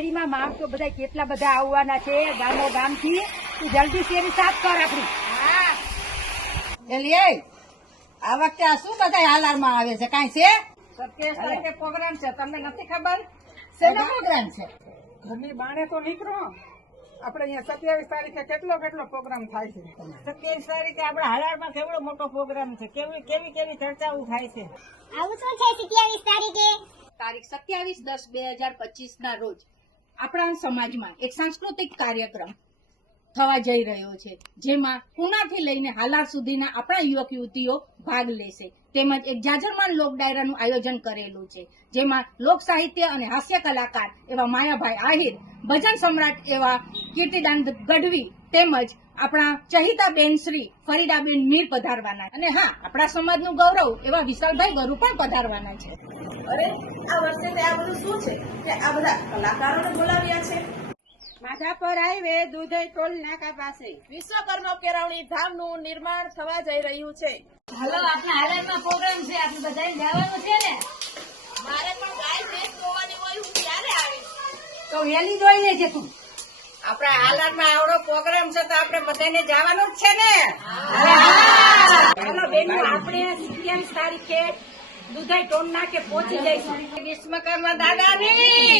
શેરીમાં માણસો બધા કેટલા બધા આવવાના છે ગામો ગામથી. તું જલ્દી શેરી સાફ કર આપડી. એલી આ વખતે આ શું બધા હાલારમાં આવે છે? કાંઈ છે? 27 તારીખે પ્રોગ્રામ છે, તમને નથી ખબર? શેનો પ્રોગ્રામ છે? ઘરની બાણે તો નીકળો. આપણે અહીંયા 27 તારીખે કેટલો પ્રોગ્રામ થાય છે. 27 તારીખે આપણા હાલારમાં કેવડો મોટો પ્રોગ્રામ છે, કેવી ચર્ચાઓ થાય છે. આવું શું છે 27 તારીખે? તારીખ 27/10/2025 ના રોજ આપણા સમાજમાં એક સાંસ્કૃતિક કાર્યક્રમ થવા જઈ રહ્યો છે, જેમાં પૂનાથી લઈને હાલાર સુધીના આપણા યુવક યુવતીઓ ભાગ લેશે. તેમજ એક જાજરમાન લોક ડાયરાનું આયોજન કરેલું છે, જેમાં લોક સાહિત્ય અને હાસ્ય કલાકાર એવા માયાભાઈ આહિર, ભજન સમ્રાટ એવા કીર્તિદાન ગઢવી તેમજ આપણા ચહિતાબેન શ્રી ફરીદાબેન મીર પધારવાના. અને હા, આપણા સમાજનું ગૌરવ એવા વિશાલભાઈ ગરુ પણ પધારવાના છે. અરે આ વર્ષે આ બધું શું છે કે આ બધા કલાકારોને બોલાવ્યા છે? માધાપર હાઈવે દુધઈ ટોલ નાકા પાસે વિશ્વકર્મા કેળવણી ધામનું નિર્માણ થવા જઈ રહ્યું છે. હલો, આપણા હાલારમાં પ્રોગ્રામ છે, આપણે બધાને જવાનું છે ને? મારે પણ ગાય ભેંસ જોવાની હોય, હું ક્યારે આવીશ? તો વેલી જોઈ લેજે તું. આપણા હાલારમાં આવડો પ્રોગ્રામ છે તો આપણે બધાને જવાનું જ છે ને. ચાલો બેનો, આપણે 27 તારીખે દુધઈ ટોલ નાકે પહોંચી જઈશું. વિશ્વકર્મા દાદાની